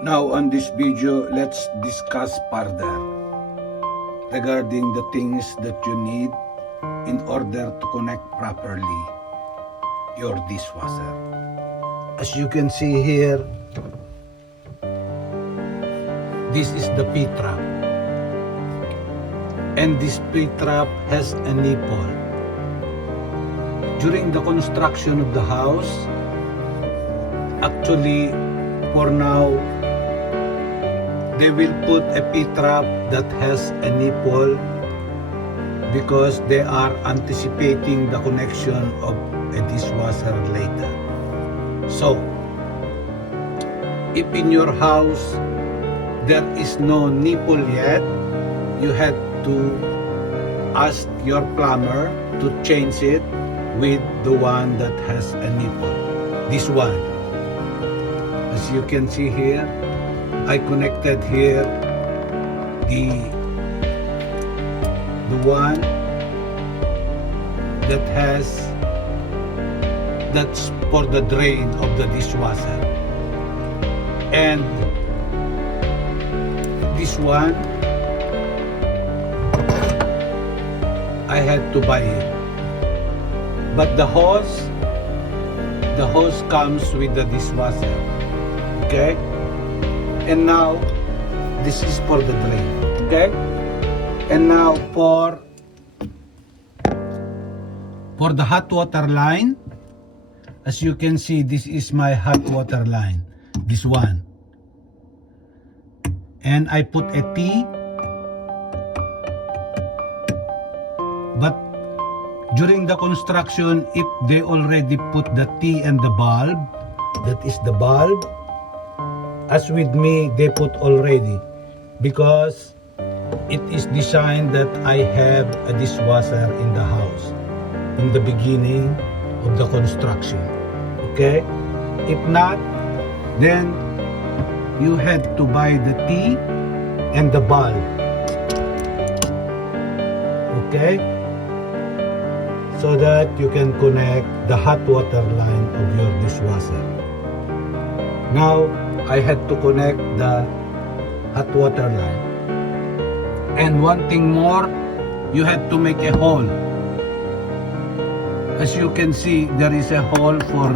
Now on this video, let's discuss further regarding the things that you need in order to connect properly your dishwasher. As you can see here, this is the P-trap, and this P-trap has a nipple. During the construction of the house, actually for now, they will put a P-trap that has a nipple because they are anticipating the connection of a dishwasher later. So, if in your house there is no nipple yet, you have to ask your plumber to change it with the one that has a nipple. This one. As you can see here, I connected here the one that's for the drain of the dishwasher, and this one I had to buy it, but the hose comes with the dishwasher. Okay, and now this is for the drain. Okay, and now for the hot water line, as you can see, this is my hot water line, this one, and I put a T, but during the construction, if they already put the T and the bulb, that is the bulb. As with me, they put already, because it is designed that I have a dishwasher in the house in the beginning of the construction. Okay, if not, then you had to buy the T and the bulb. Okay, so that you can connect the hot water line of your dishwasher. Now I had to connect the hot water line, and one thing more, you had to make a hole. As you can see, there is a hole for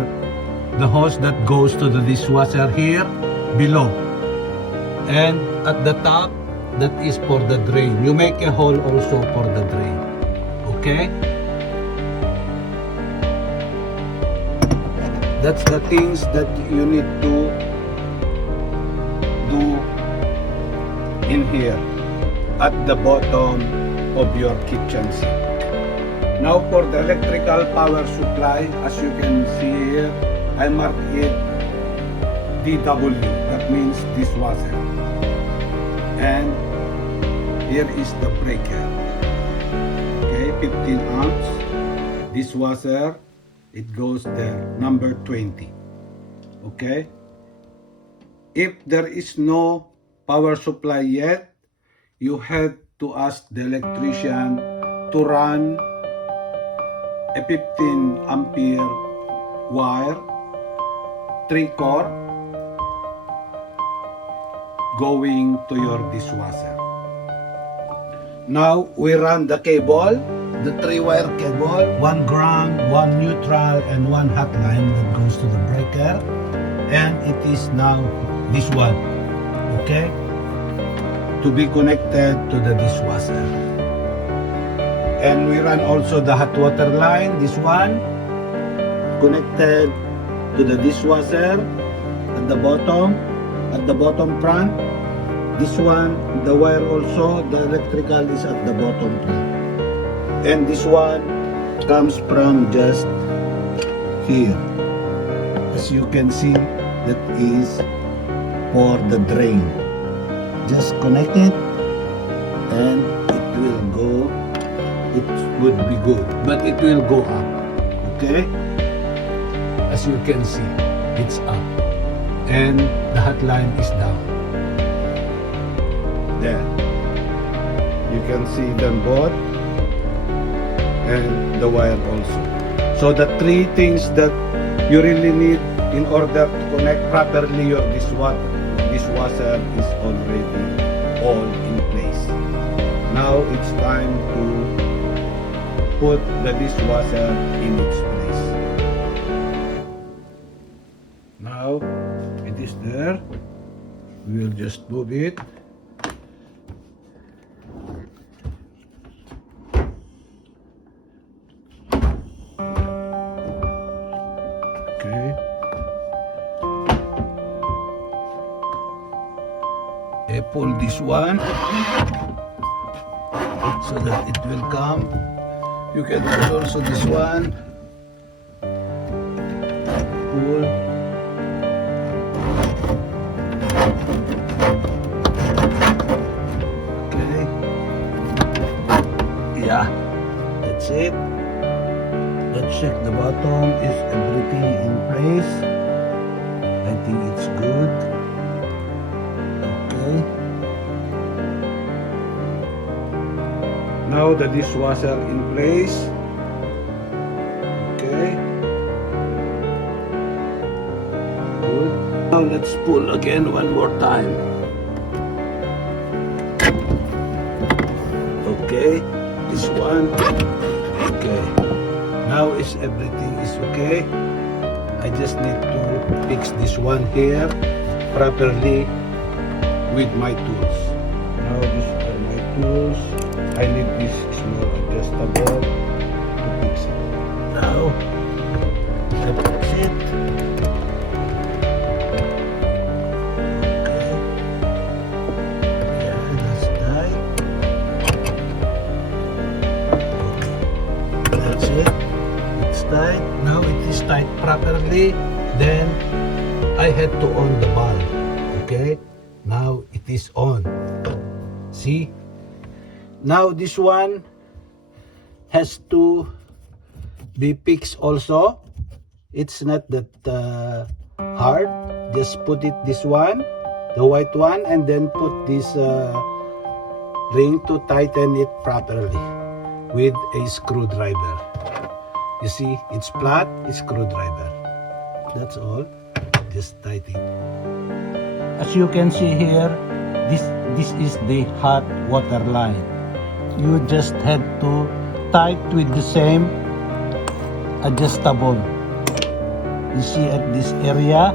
the hose that goes to the dishwasher here below, and at the top, that is for the drain. You make a hole also for the drain. Okay, that's the things that you need to do in here at the bottom of your kitchen sink. Now for the electrical power supply, as you can see here, I marked it DW, that means dishwasher, and here is the breaker. Okay, 15 amps dishwasher, it goes there, number 20. Okay, if there is no power supply yet, you have to ask the electrician to run a 15 ampere wire, 3-core, going to your dishwasher. Now we run the cable, the 3-wire cable, 1 ground, 1 neutral, and 1 hot line that goes to the breaker, and it is now this one, okay, to be connected to the dishwasher. And we run also the hot water line, this one, connected to the dishwasher at the bottom front. This one, the wire also, the electrical is at the bottom front. And this one comes from just here. As you can see, that is for the drain. Just connect it and it will go. It would be good, but it will go up. Okay, as you can see, it's up, and the hot line is down. There you can see them both, and the wire also. So the 3 things that you really need in order to connect properly your dishwasher is already all in place. Now it's time to put the dishwasher in its place. Now it is there. We will just move it. Okay. I pull this one so that it will come. You can pull also this one. Pull. Okay. Yeah, that's it. Let's check the bottom. Is everything in place? I think it's good. Okay. Now the dishwasher in place. Okay. Good. Now let's pull again one more time. Okay. This one. Okay. Now is everything is okay. I just need to fix this one here properly with my tools. Now these are my tools. I need this small adjustable to fix it. Now I fix it. Okay. Yeah, that's tight. Okay. That's it. It's tight. Now it is tight properly. Then I had to on the bulb. Okay. Now it is on. See? Now this one has to be fixed also. It's not that hard. Just put it this one, the white one, and then put this ring to tighten it properly with a screwdriver. You see, it's flat, it's screwdriver. That's all. Just tighten it. As you can see here, this is the hot water line. You just had to tight with the same adjustable. You see at this area,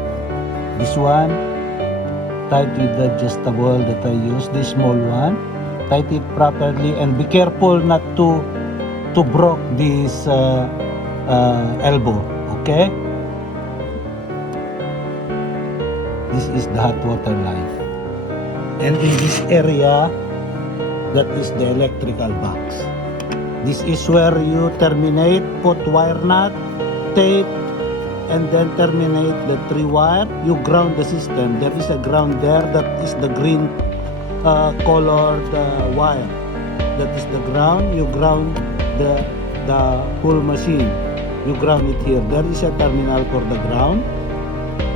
this one, tight with the adjustable that I use, the small one. Tight it properly and be careful not to broke this elbow. Okay. This is the hot water line. And in this area, that is the electrical box. This is where you terminate, put wire nut, tape, and then terminate the 3 wire. You ground the system. There is a ground there. That is the green colored wire. That is the ground. You ground the whole machine. You ground it here. There is a terminal for the ground.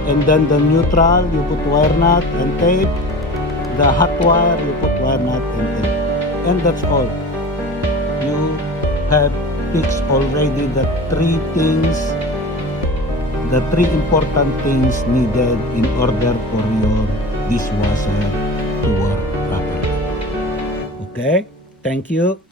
And then the neutral, you put wire nut and tape. The hot wire, you put wire nut and tape. And that's all. You have fixed already the 3 things, the 3 important things needed in order for your dishwasher to work properly. Okay? Thank you.